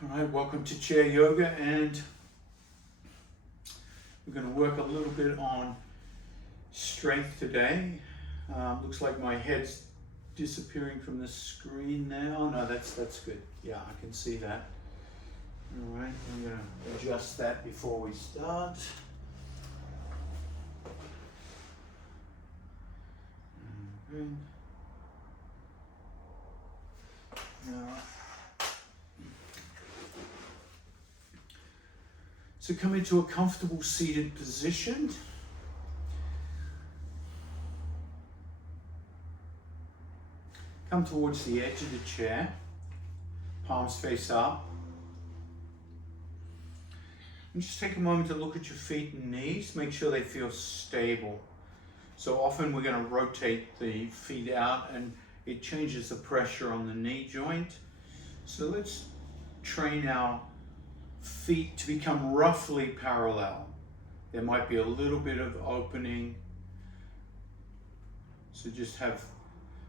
All right, welcome to Chair Yoga, and we're going to work a little bit on strength today. Looks like my head's disappearing from the screen now. Oh no, that's good. Yeah, I can see that. All right, I'm going to adjust that before we start. Okay. Now, so come into a comfortable seated position. Come towards the edge of the chair, palms face up. And just take a moment to look at your feet and knees, make sure they feel stable. So often we're going to rotate the feet out and it changes the pressure on the knee joint. So let's train our feet to become roughly parallel. There might be a little bit of opening. So just have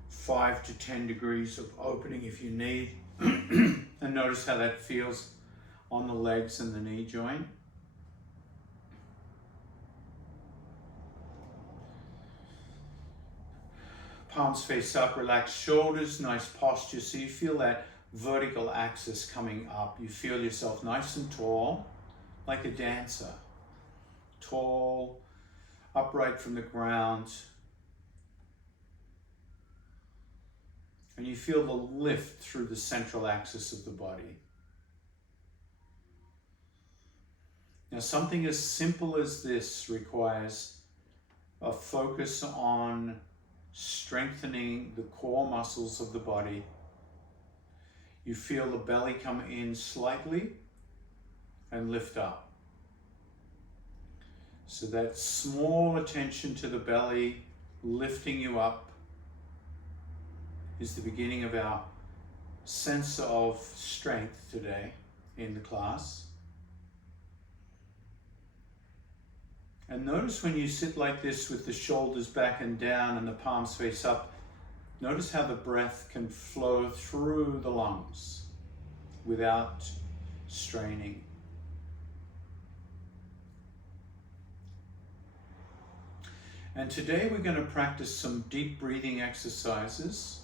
5 to 10 degrees of opening if you need. And notice how that feels on the legs and the knee joint. Palms face up, relax shoulders, nice posture. So you feel that vertical axis coming up. You feel yourself nice and tall, like a dancer. Tall, upright from the ground. And you feel the lift through the central axis of the body. Now, something as simple as this requires a focus on strengthening the core muscles of the body. You feel the belly come in slightly and lift up. So that small attention to the belly lifting you up is the beginning of our sense of strength today in the class. And notice when you sit like this with the shoulders back and down and the palms face up, notice how the breath can flow through the lungs without straining. And today we're going to practice some deep breathing exercises,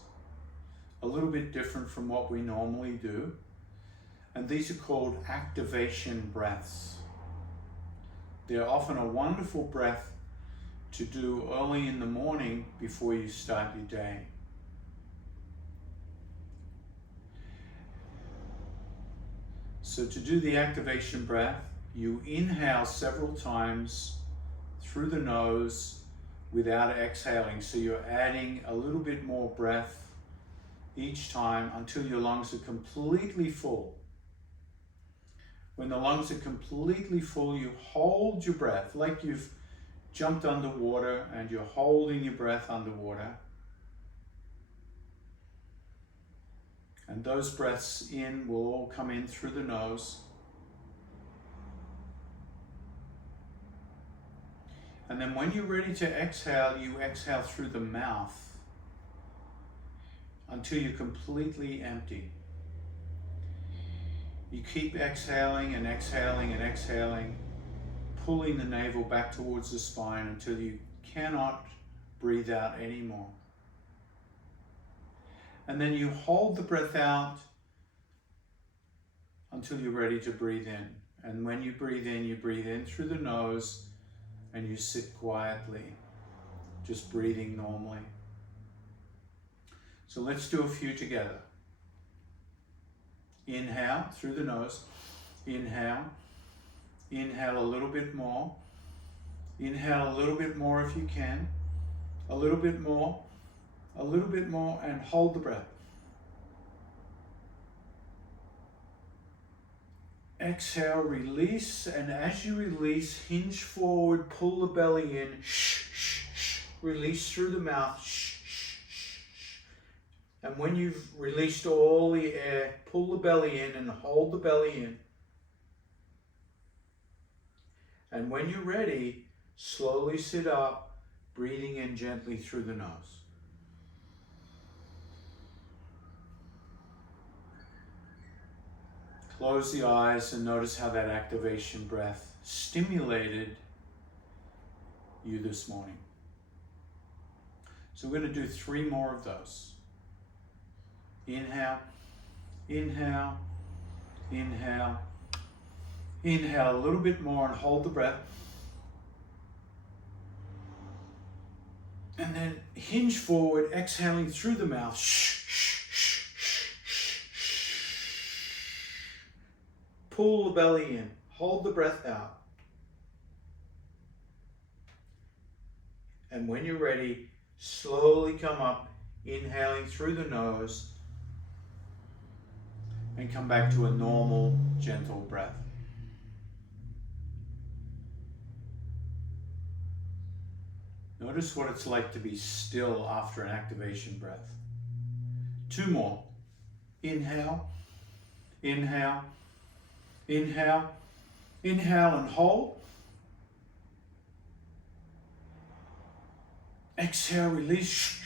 a little bit different from what we normally do. And these are called activation breaths. They're often a wonderful breath to do early in the morning before you start your day. So to do the activation breath, you inhale several times through the nose without exhaling. So you're adding a little bit more breath each time until your lungs are completely full. When the lungs are completely full, you hold your breath like you've jumped underwater and you're holding your breath underwater. And those breaths in will all come in through the nose. And then when you're ready to exhale, you exhale through the mouth until you're completely empty. You keep exhaling and exhaling and exhaling, pulling the navel back towards the spine until you cannot breathe out anymore. And then you hold the breath out until you're ready to breathe in. And when you breathe in through the nose and you sit quietly, just breathing normally. So let's do a few together. Inhale through the nose, inhale, inhale a little bit more, inhale a little bit more if you can, a little bit more, and hold the breath. Exhale, release, and as you release, hinge forward, pull the belly in, release through the mouth, And when you've released all the air, pull the belly in and hold the belly in. And when you're ready, slowly sit up, breathing in gently through the nose. Close the eyes and notice how that activation breath stimulated you this morning. So we're going to do 3 more of those. Inhale, inhale, inhale, inhale a little bit more and hold the breath. And then hinge forward, exhaling through the mouth. Pull the belly in, hold the breath out. And when you're ready, slowly come up, inhaling through the nose, and come back to a normal, gentle breath. Notice what it's like to be still after an activation breath. 2 more. Inhale, inhale, inhale, inhale and hold. Exhale, release.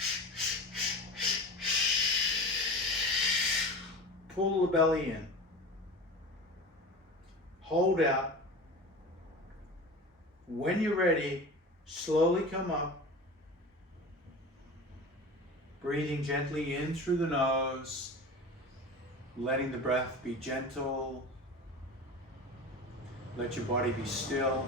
Pull the belly in. Hold out. When you're ready, slowly come up. Breathing gently in through the nose. Letting the breath be gentle. Let your body be still.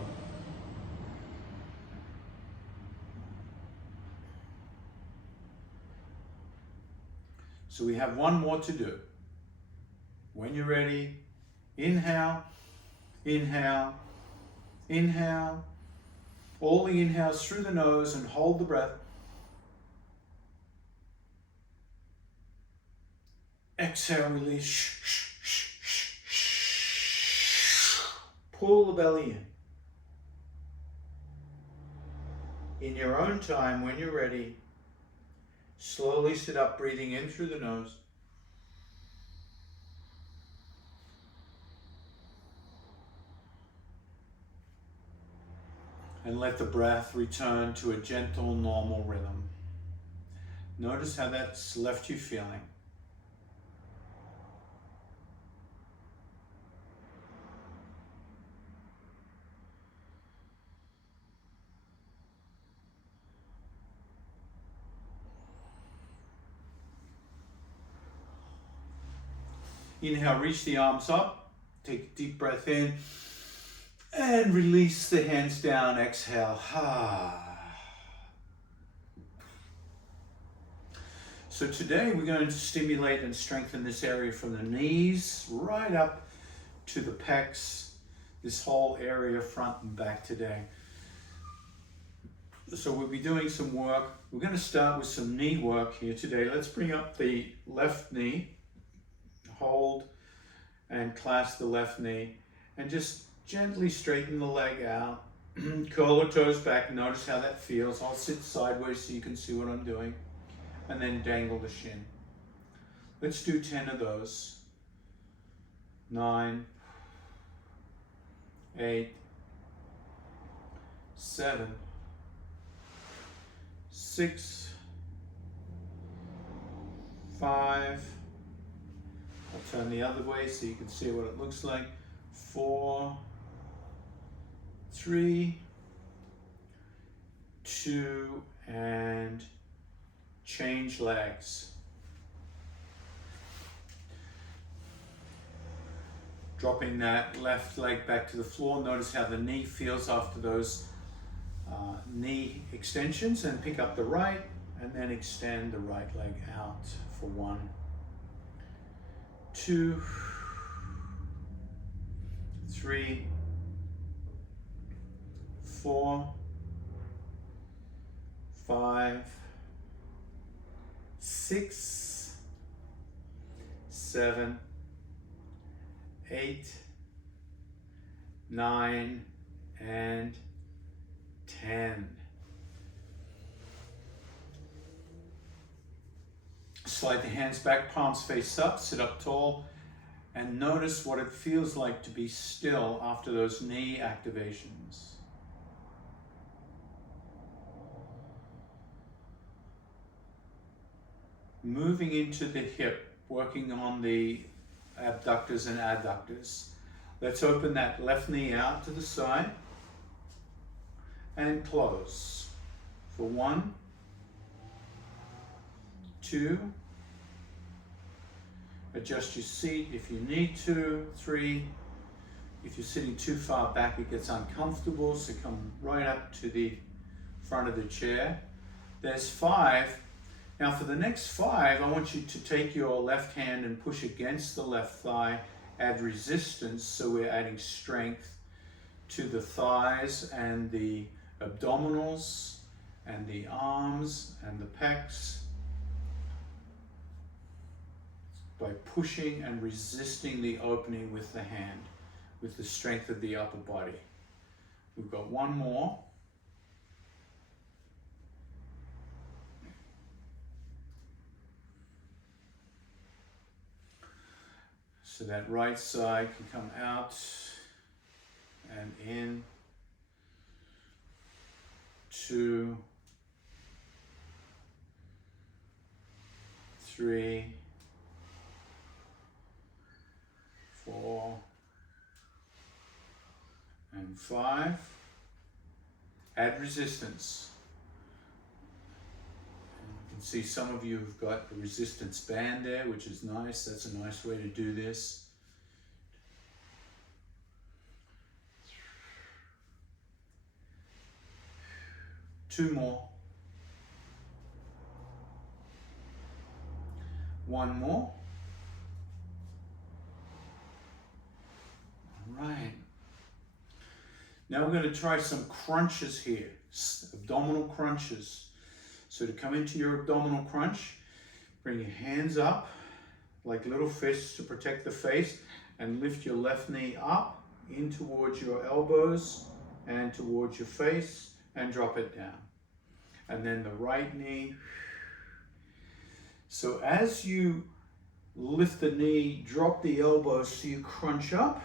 So we have 1 more to do. When you're ready, inhale, inhale, inhale. All the inhales through the nose and hold the breath. Exhale, release. Pull the belly in. In your own time, when you're ready, slowly sit up, breathing in through the nose. And let the breath return to a gentle, normal rhythm. Notice how that's left you feeling. Inhale, reach the arms up. Take a deep breath in. And release the hands down. Exhale. So today we're going to stimulate and strengthen this area from the knees right up to the pecs. This whole area front and back today. So we'll be doing some work. We're going to start with some knee work here today. Let's bring up the left knee. Hold and clasp the left knee. And just gently straighten the leg out. Curl the toes back. Notice how that feels. I'll sit sideways so you can see what I'm doing. And then dangle the shin. Let's do 10 of those. 9, 8, 7, 6, 5. I'll turn the other way so you can see what it looks like. 4, 3, 2, and change legs. Dropping that left leg back to the floor. Notice how the knee feels after those knee extensions, and pick up the right and then extend the right leg out for 1, 2, 3, 4, 5, 6, 7, 8, 9, and 10. Slide the hands back, palms face up, sit up tall, and notice what it feels like to be still after those knee activations. Moving into the hip, working on the abductors and adductors. Let's open that left knee out to the side and close for 1, 2, adjust your seat if you need to, 3, if you're sitting too far back it gets uncomfortable, so come right up to the front of the chair. There's 5. Now for the next 5, I want you to take your left hand and push against the left thigh, add resistance, so we're adding strength to the thighs and the abdominals and the arms and the pecs by pushing and resisting the opening with the hand, with the strength of the upper body. We've got 1 more. So that right side can come out and in. 2, 3, 4, and 5. Add resistance. You can see some of you have got a resistance band there, which is nice. That's a nice way to do this. Two more. 1 more. All right. Now we're going to try some crunches here, abdominal crunches. So to come into your abdominal crunch, bring your hands up like little fists to protect the face and lift your left knee up in towards your elbows and towards your face and drop it down. And then the right knee. So as you lift the knee, drop the elbows so you crunch up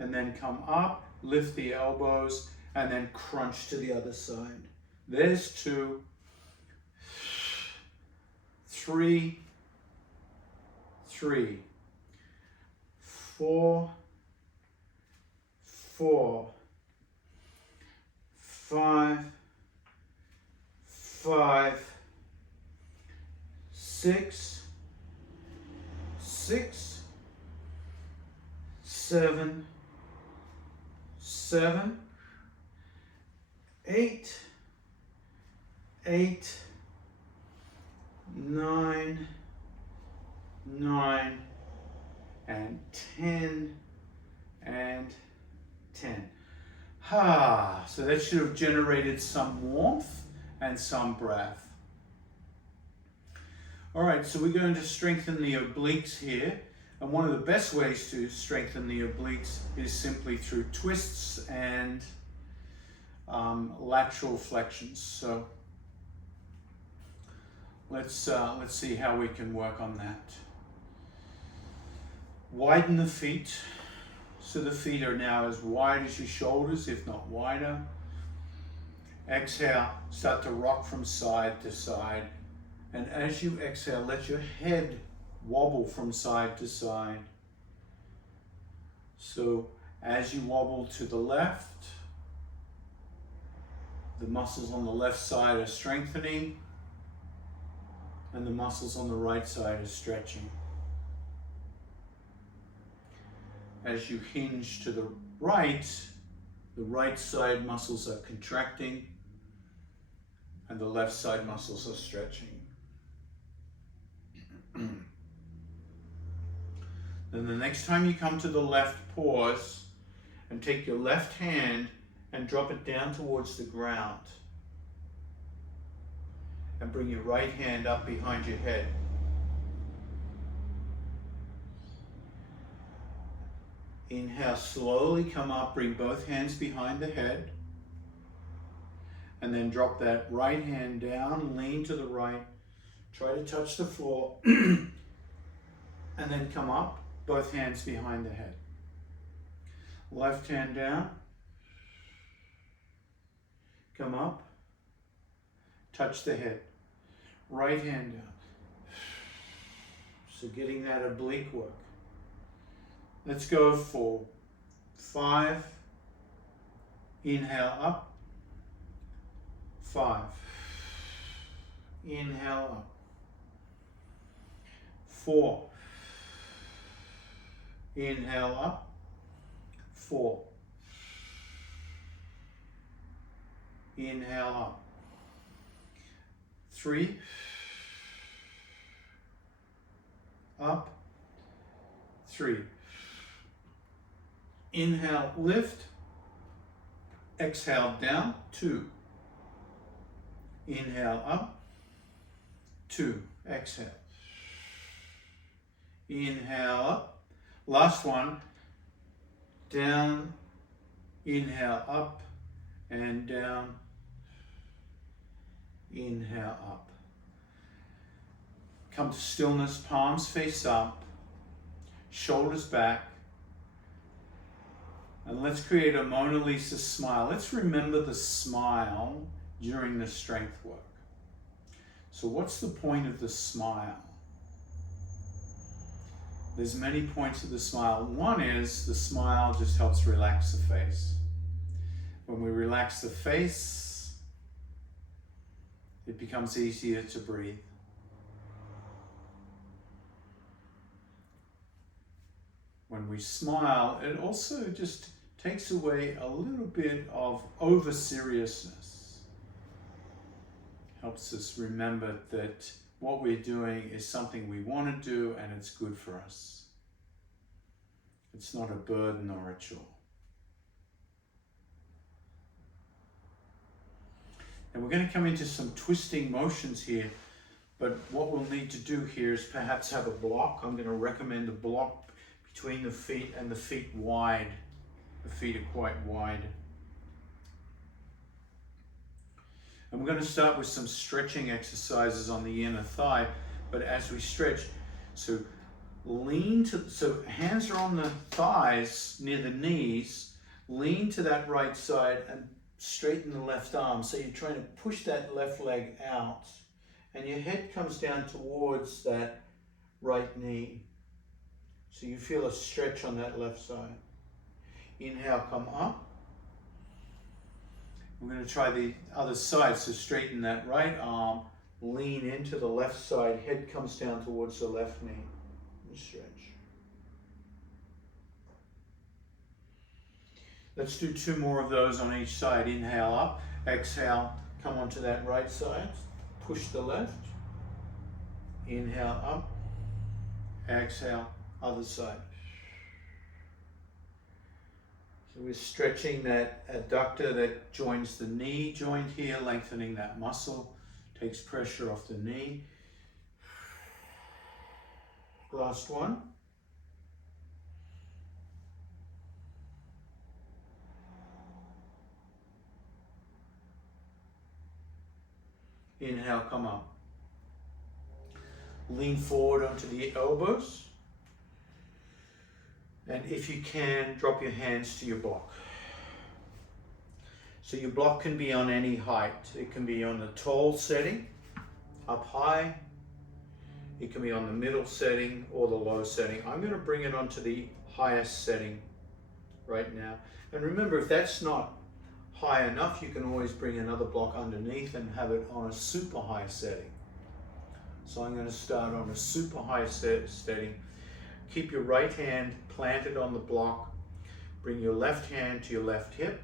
and then come up, lift the elbows and then crunch to the other side. There's 2, 3, 3, 4, 4, 5, 5, 6, 6, 7, 7, 8, 8, 9, 9, and 10, and 10. So that should have generated some warmth and some breath. All right, so we're going to strengthen the obliques here. And one of the best ways to strengthen the obliques is simply through twists and lateral flexions. So let's see how we can work on that. Widen the feet. So the feet are now as wide as your shoulders, if not wider. Exhale, start to rock from side to side. And as you exhale, let your head wobble from side to side. So as you wobble to the left, the muscles on the left side are strengthening and the muscles on the right side are stretching. As you hinge to the right side muscles are contracting and the left side muscles are stretching. Then the next time you come to the left, pause and take your left hand and drop it down towards the ground. And bring your right hand up behind your head. Inhale, slowly come up, bring both hands behind the head. And then drop that right hand down, lean to the right, try to touch the floor, and then come up, both hands behind the head. Left hand down, come up, touch the head. Right hand down, So getting that oblique work. Let's go for 5. Inhale up. 5. Inhale up. 4. Inhale up. 4. Inhale up. 3. Up. 3. Inhale, lift. Exhale, down. 2. Inhale, up. 2. Exhale. Inhale, up. Last one. Down. Inhale, up. And down. Inhale, up. Come to stillness, palms face up, shoulders back. And let's create a Mona Lisa smile. Let's remember the smile during the strength work. So what's the point of the smile? There's many points of the smile. One is the smile just helps relax the face. When we relax the face, it becomes easier to breathe. When we smile, it also just takes away a little bit of over-seriousness. Helps us remember that what we're doing is something we want to do and it's good for us. It's not a burden or a chore. And we're going to come into some twisting motions here, but what we'll need to do here is perhaps have a block. I'm going to recommend a block between the feet and the feet wide. The feet are quite wide. And we're going to start with some stretching exercises on the inner thigh, but as we stretch, so lean to, so hands are on the thighs near the knees, lean to that right side and straighten the left arm. So you're trying to push that left leg out and your head comes down towards that right knee. So you feel a stretch on that left side. Inhale, come up. We're going to try the other side. So straighten that right arm, lean into the left side, head comes down towards the left knee, and stretch. Let's do 2 more of those on each side. Inhale up, exhale, come onto that right side, push the left. Inhale up, exhale, other side. So we're stretching that adductor that joins the knee joint here, lengthening that muscle, takes pressure off the knee. Last one. Inhale, come up. Lean forward onto the elbows. And if you can, drop your hands to your block. So your block can be on any height. It can be on the tall setting, up high. It can be on the middle setting or the low setting. I'm going to bring it onto the highest setting right now. And remember, if that's not high enough, you can always bring another block underneath and have it on a super high setting. So I'm going to start on a super high setting. Keep your right hand planted on the block. Bring your left hand to your left hip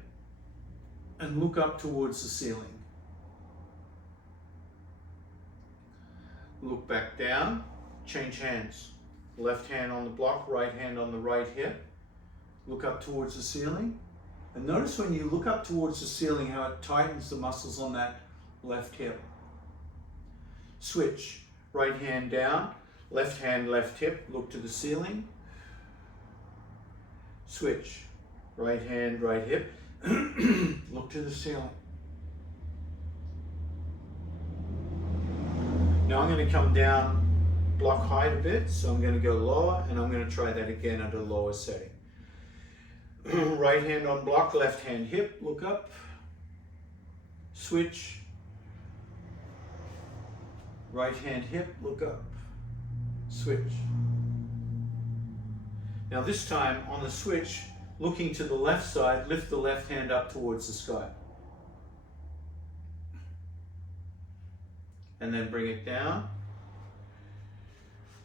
and look up towards the ceiling. Look back down, change hands. Left hand on the block, right hand on the right hip. Look up towards the ceiling. And notice when you look up towards the ceiling how it tightens the muscles on that left hip. Switch, right hand down, left hand, left hip, look to the ceiling. Switch, right hand, right hip, look to the ceiling. Now I'm going to come down block height a bit, so I'm going to go lower and I'm going to try that again at a lower setting. Right hand on block, left hand hip, look up, switch, right hand hip, look up. switch. Now this time on the switch, looking to the left side, lift the left hand up towards the sky. And then bring it down.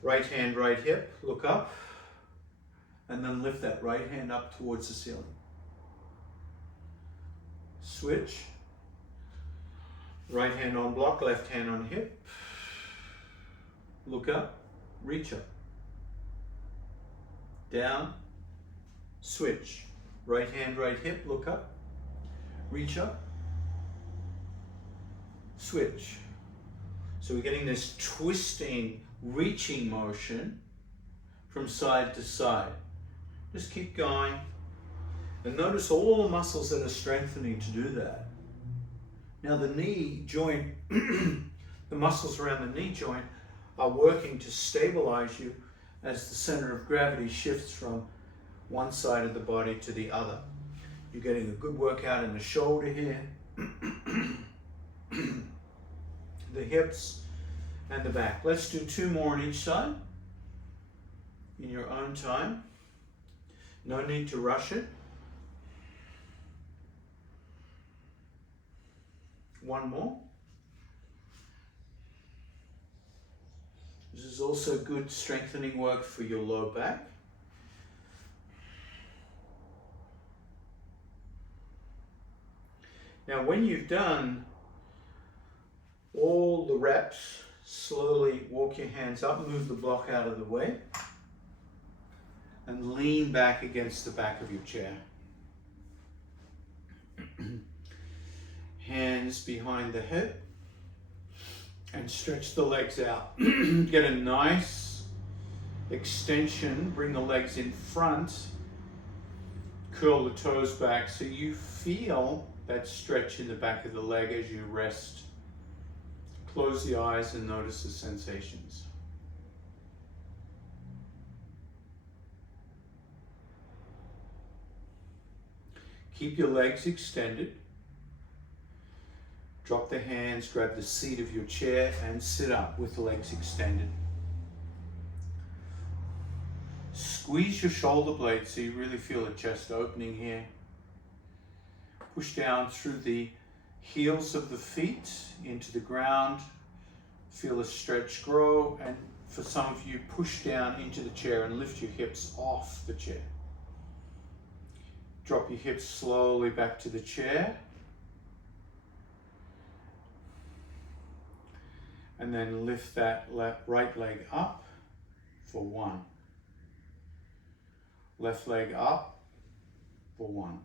Right hand, right hip, look up. And then lift that right hand up towards the ceiling. Switch. Right hand on block, left hand on hip. Look up, reach up. Down, switch. Right hand, right hip, look up, reach up, switch. So we're getting this twisting, reaching motion from side to side. Just keep going. And notice all the muscles that are strengthening to do that. Now the knee joint, the muscles around the knee joint are working to stabilize you as the center of gravity shifts from one side of the body to the other. You're getting a good workout in the shoulder here, the hips, and the back. Let's do 2 more on each side in your own time. No need to rush it. 1 more. This is also good strengthening work for your low back. Now when you've done all the reps, slowly walk your hands up, move the block out of the way, and lean back against the back of your chair. Hands behind the hip. And stretch the legs out. Get a nice extension, bring the legs in front, curl the toes back so you feel that stretch in the back of the leg as you rest. Close the eyes and notice the sensations. Keep your legs extended. Drop the hands, grab the seat of your chair and sit up with the legs extended. Squeeze your shoulder blades so you really feel the chest opening here. Push down through the heels of the feet into the ground. Feel the stretch grow, and for some of you, push down into the chair and lift your hips off the chair. Drop your hips slowly back to the chair. And then lift that right leg up for 1. Left leg up for 1.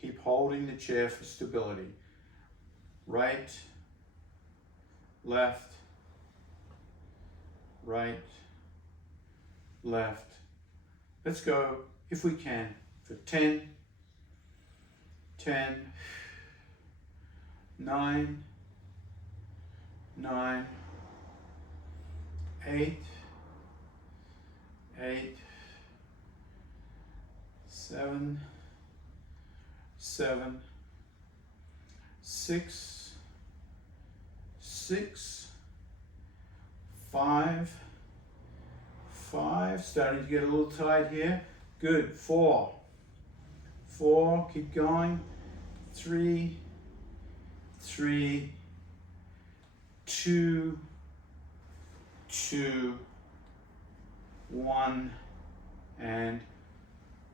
Keep holding the chair for stability. Right, left, right, left. Let's go, if we can, for 10, 10, 9, 9, 8, 8, 7, 7, 6, 6, 5, 5, starting to get a little tight here. Good, 4, 4, keep going. 3, 3, 2, 2, 1, and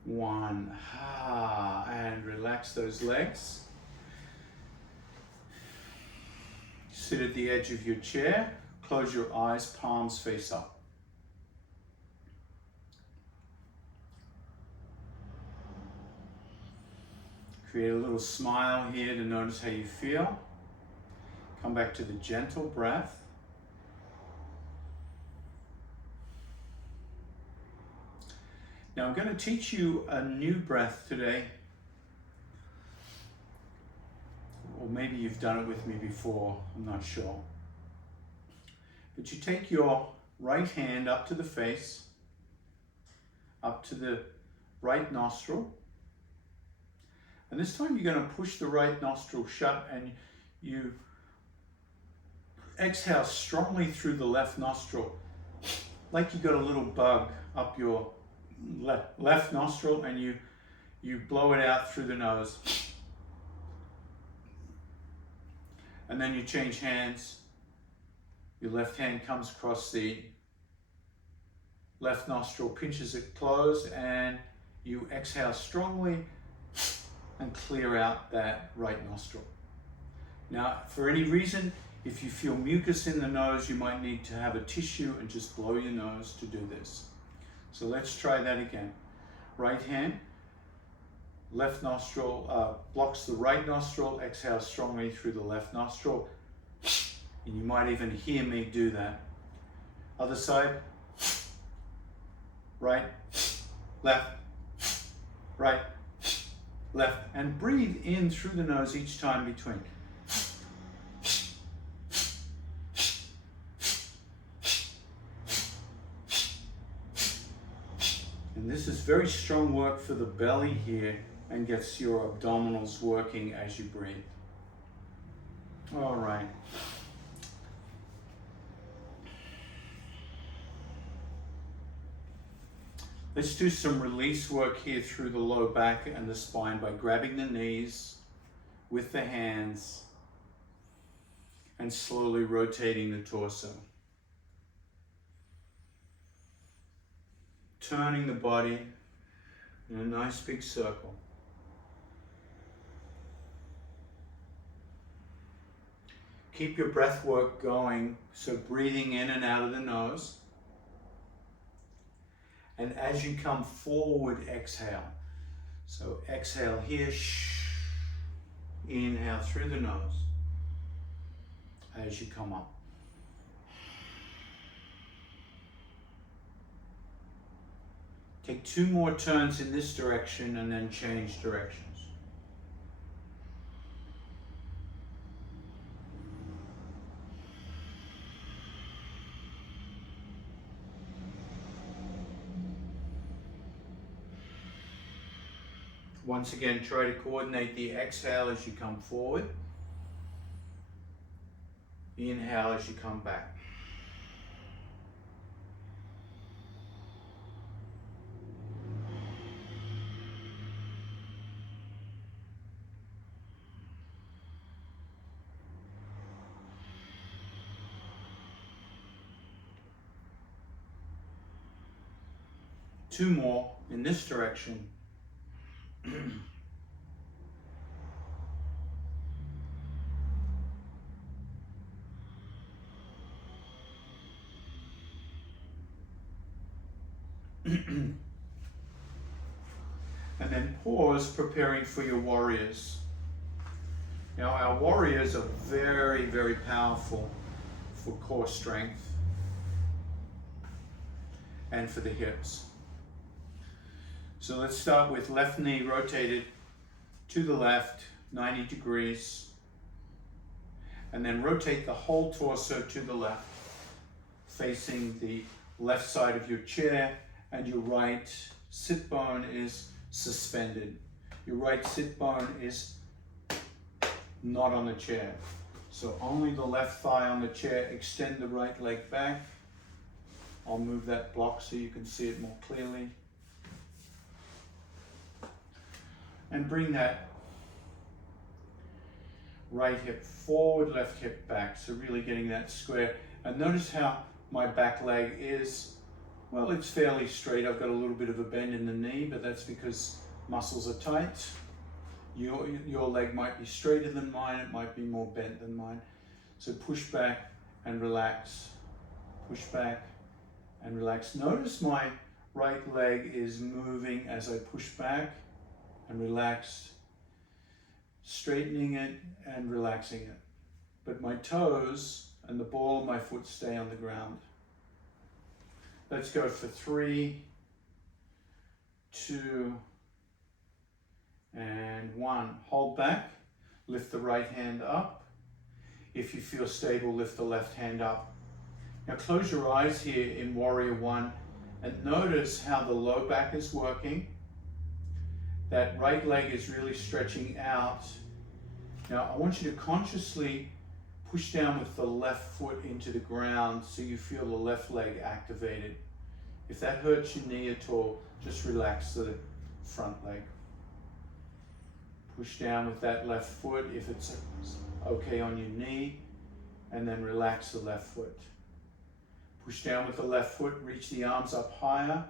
1. And relax those legs. Sit at the edge of your chair. Close your eyes, palms face up. Create a little smile here to notice how you feel. Come back to the gentle breath. Now I'm going to teach you a new breath today. Or maybe you've done it with me before, I'm not sure. But you take your right hand up to the face, up to the right nostril. And this time you're going to push the right nostril shut and you exhale strongly through the left nostril like you got a little bug up your left nostril, and you blow it out through the nose. And then you change hands. Your left hand comes across the left nostril, pinches it closed, and you exhale strongly and clear out that right nostril. Now, for any reason, if you feel mucus in the nose, you might need to have a tissue and just blow your nose to do this. So let's try that again. Right hand, left nostril blocks the right nostril, exhale strongly through the left nostril. And you might even hear me do that. Other side, right, left, right, left, and breathe in through the nose each time between. And this is very strong work for the belly here and gets your abdominals working as you breathe. All right. Let's do some release work here through the low back and the spine by grabbing the knees with the hands and slowly rotating the torso. Turning the body in a nice big circle. Keep your breath work going, so breathing in and out of the nose. And as you come forward, exhale. So exhale here, inhale through the nose as you come up. Take 2 more turns in this direction and then change directions. Once again, try to coordinate the exhale as you come forward. Inhale as you come back. Two more in this direction. And then pause, preparing for your warriors. Now, our warriors are very, very powerful for core strength and for the hips. So let's start with left knee rotated to the left, 90 degrees. And then rotate the whole torso to the left, facing the left side of your chair, and your right sit bone is suspended. Your right sit bone is not on the chair. So only the left thigh on the chair. Extend the right leg back. I'll move that block so you can see it more clearly. And bring that right hip forward, left hip back. So really getting that square. And notice how my back leg is, well, it's fairly straight. I've got a little bit of a bend in the knee, but that's because muscles are tight. Your leg might be straighter than mine. It might be more bent than mine. So push back and relax. Push back and relax. Notice my right leg is moving as I push back and relax, straightening it and relaxing it. But my toes and the ball of my foot stay on the ground. Let's go for 3, 2, and 1. Hold back, lift the right hand up. If you feel stable, lift the left hand up. Now close your eyes here in Warrior One and notice how the low back is working. That right leg is really stretching out. Now I want you to consciously push down with the left foot into the ground so you feel the left leg activated. If that hurts your knee at all, just relax the front leg. Push down with that left foot if it's okay on your knee, and then relax the left foot. Push down with the left foot, reach the arms up higher,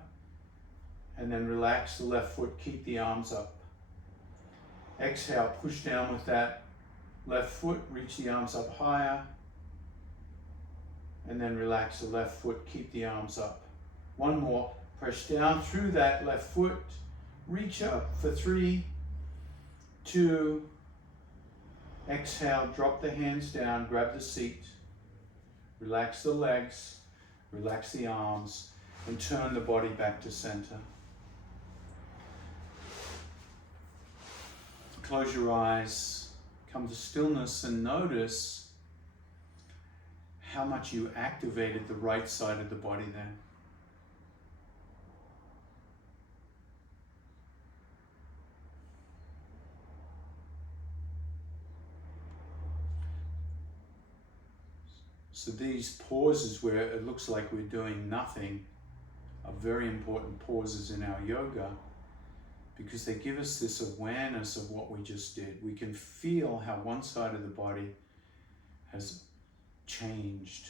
and then relax the left foot, keep the arms up. Exhale, push down with that left foot, reach the arms up higher, and then relax the left foot, keep the arms up. One more, press down through that left foot, reach up for 3, 2, exhale, drop the hands down, grab the seat, relax the legs, relax the arms, and turn the body back to center. Close your eyes, come to stillness, and notice how much you activated the right side of the body then. So these pauses where it looks like we're doing nothing are very important pauses in our yoga, because they give us this awareness of what we just did. We can feel how one side of the body has changed.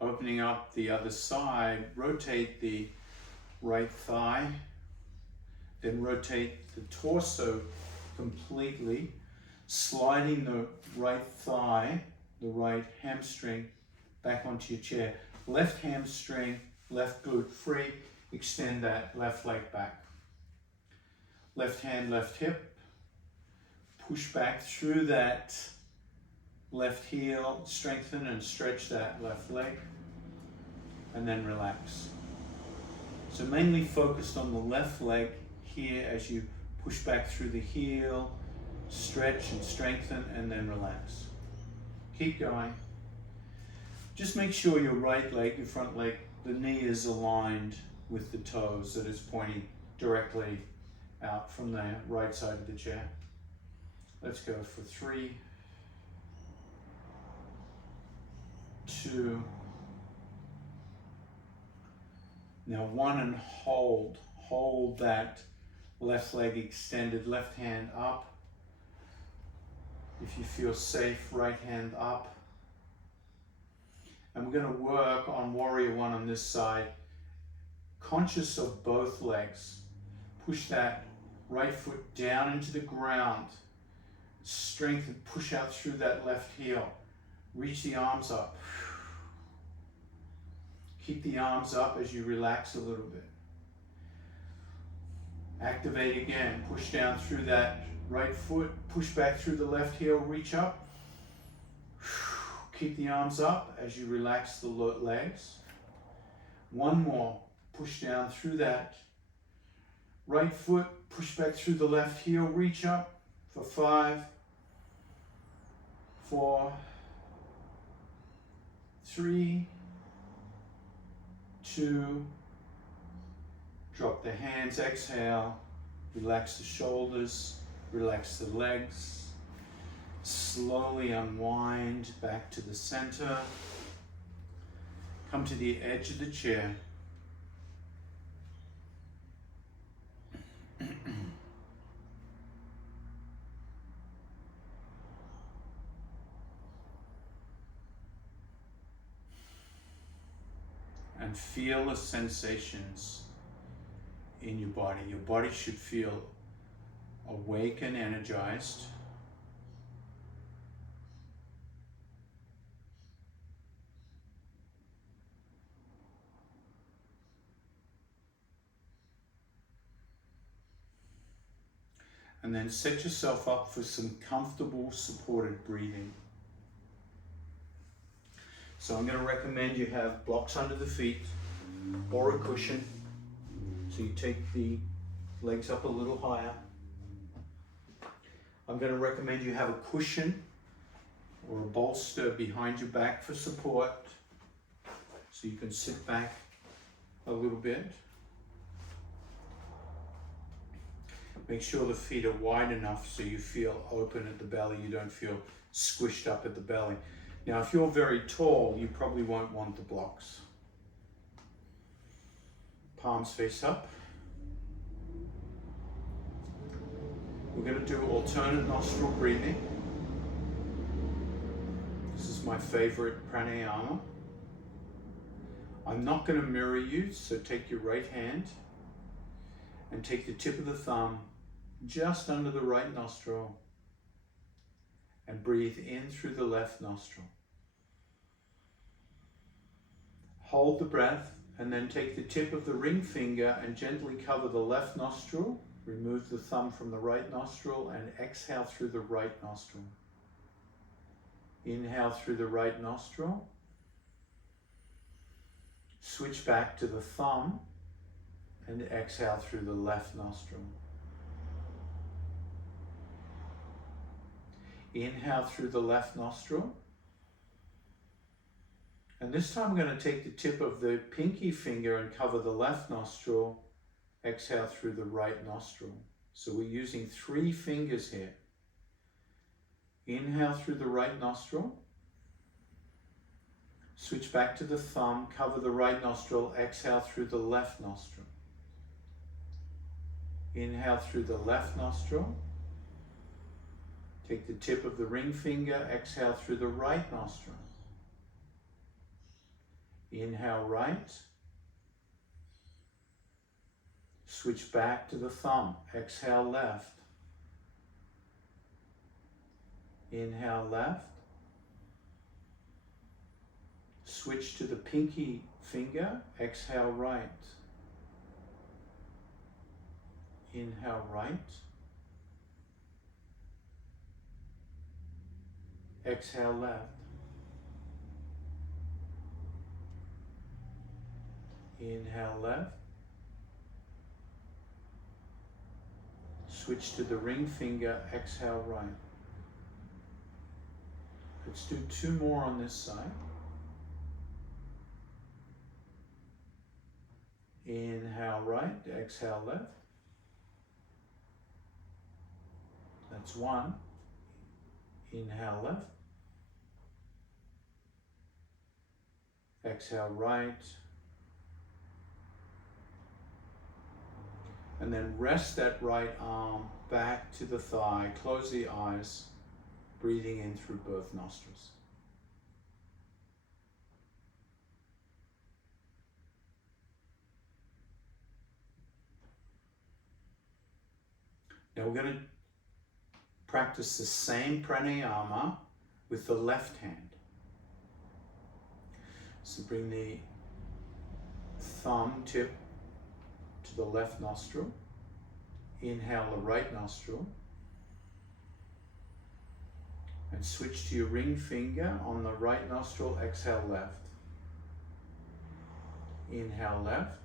Opening up the other side, rotate the right thigh, then rotate the torso completely, sliding the right thigh, the right hamstring back onto your chair. Left hamstring, left glute free, extend that left leg back. Left hand, left hip, push back through that left heel, strengthen and stretch that left leg, and then relax. So mainly focused on the left leg here as you push back through the heel, stretch and strengthen, and then relax. Keep going. Just make sure your right leg, your front leg, the knee is aligned with the toes, that it's pointing directly out from the right side of the chair. Let's go for 3, 2, now 1, and hold. Hold that left leg extended, left hand up. If you feel safe, right hand up. And we're going to work on Warrior One on this side, conscious of both legs. Push that right foot down into the ground. Strengthen, push out through that left heel. Reach the arms up. Keep the arms up as you relax a little bit. Activate again. Push down through that right foot. Push back through the left heel. Reach up. Keep the arms up as you relax the legs. One more. Push down through that right foot. Push back through the left heel. Reach up for 5, 4, 3, 2, drop the hands, exhale, relax the shoulders, relax the legs, slowly unwind back to the center, come to the edge of the chair, and feel the sensations in your body. Your body should feel awake and energized. And then set yourself up for some comfortable, supported breathing. So I'm going to recommend you have blocks under the feet or a cushion. So you take the legs up a little higher. I'm going to recommend you have a cushion or a bolster behind your back for support. So you can sit back a little bit. Make sure the feet are wide enough so you feel open at the belly, you don't feel squished up at the belly. Now, if you're very tall, you probably won't want the blocks. Palms face up. We're going to do alternate nostril breathing. This is my favorite pranayama. I'm not going to mirror you, so take your right hand and take the tip of the thumb just under the right nostril and breathe in through the left nostril. Hold the breath and then take the tip of the ring finger and gently cover the left nostril. Remove the thumb from the right nostril and exhale through the right nostril. Inhale through the right nostril. Switch back to the thumb and exhale through the left nostril. Inhale through the left nostril. And this time I'm going to take the tip of the pinky finger and cover the left nostril. Exhale through the right nostril. So we're using 3 fingers here. Inhale through the right nostril. Switch back to the thumb, cover the right nostril, exhale through the left nostril. Inhale through the left nostril. Take the tip of the ring finger, exhale through the right nostril. Inhale right. Switch back to the thumb, exhale left. Inhale left. Switch to the pinky finger, exhale right. Inhale right. Exhale left. Inhale left. Switch to the ring finger, exhale right. Let's do 2 more on this side. Inhale right, exhale left. That's 1. Inhale left. Exhale right. And then rest that right arm back to the thigh. Close the eyes, breathing in through both nostrils. Now we're going to practice the same pranayama with the left hand. So bring the thumb tip to the left nostril. Inhale the right nostril. And switch to your ring finger on the right nostril, exhale left. Inhale left.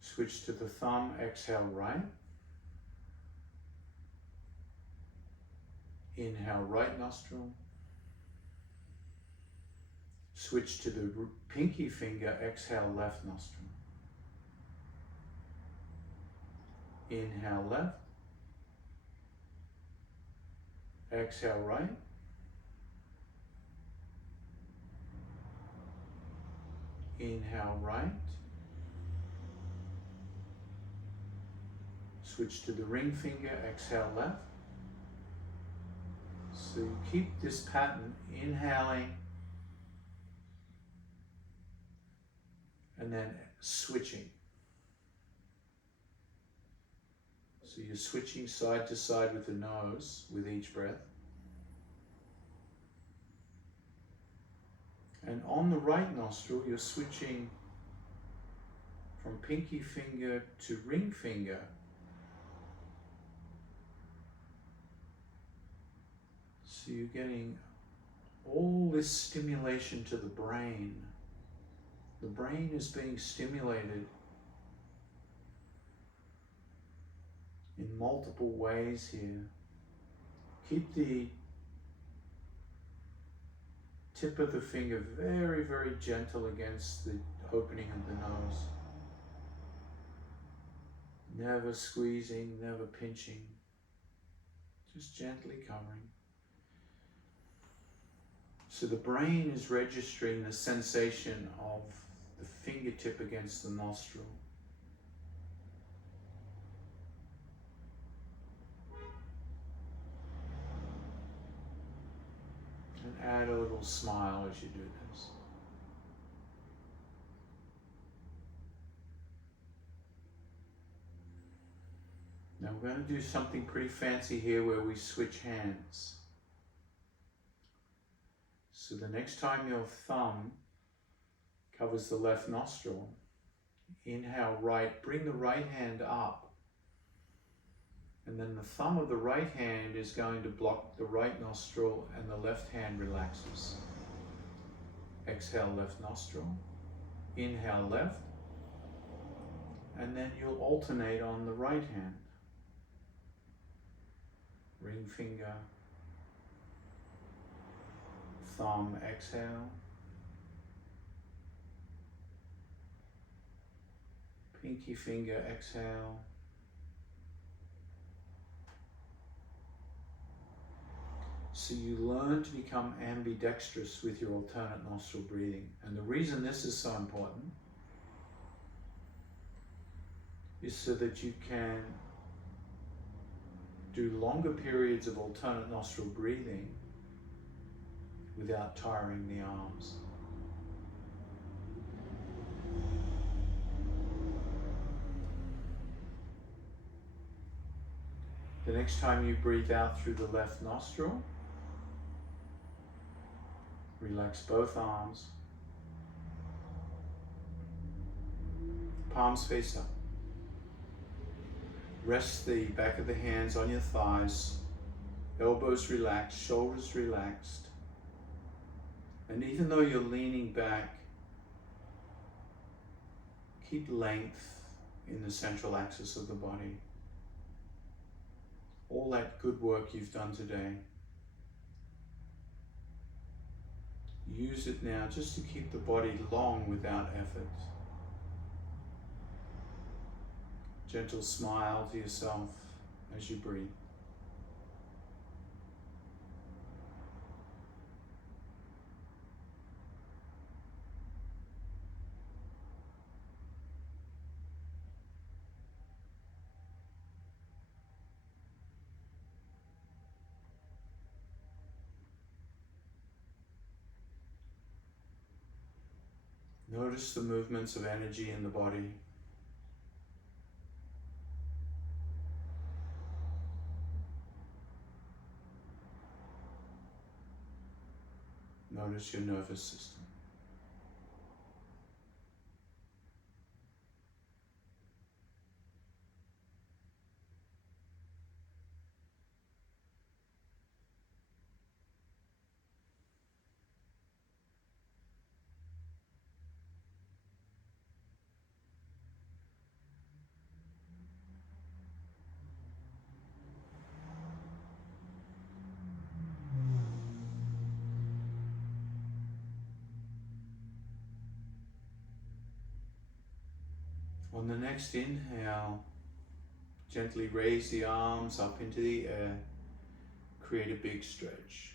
Switch to the thumb, exhale right. Inhale right nostril. Switch to the pinky finger, exhale left nostril. Inhale left. Exhale right. Inhale right. Switch to the ring finger, exhale left. So you keep this pattern, inhaling and then switching. So you're switching side to side with the nose with each breath. And on the right nostril, you're switching from pinky finger to ring finger. So you're getting all this stimulation to the brain. The brain is being stimulated in multiple ways here. Keep the tip of the finger very, very gentle against the opening of the nose. Never squeezing, never pinching, just gently covering. So the brain is registering the sensation of the fingertip against the nostril. And add a little smile as you do this. Now we're going to do something pretty fancy here where we switch hands. So the next time your thumb covers the left nostril, inhale right, bring the right hand up, and then the thumb of the right hand is going to block the right nostril and the left hand relaxes. Exhale left nostril, inhale left, and then you'll alternate on the right hand. Ring finger, thumb, exhale, pinky finger, exhale, so you learn to become ambidextrous with your alternate nostril breathing. And the reason this is so important is so that you can do longer periods of alternate nostril breathing without tiring the arms. The next time you breathe out through the left nostril, relax both arms, palms face up. Rest the back of the hands on your thighs, elbows relaxed, shoulders relaxed. And even though you're leaning back, keep length in the central axis of the body. All that good work you've done today, use it now just to keep the body long without effort. Gentle smile to yourself as you breathe. Notice the movements of energy in the body. Notice your nervous system. On the next inhale, gently raise the arms up into the air, create a big stretch.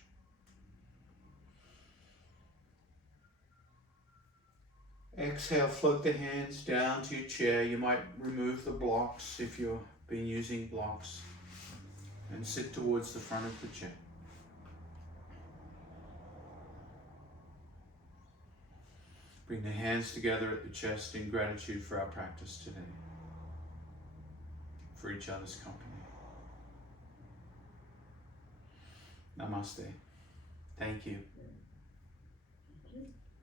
Exhale, float the hands down to your chair. You might remove the blocks if you've been using blocks, and sit towards the front of the chair. Bring the hands together at the chest in gratitude for our practice today, for each other's company. Namaste. Thank you.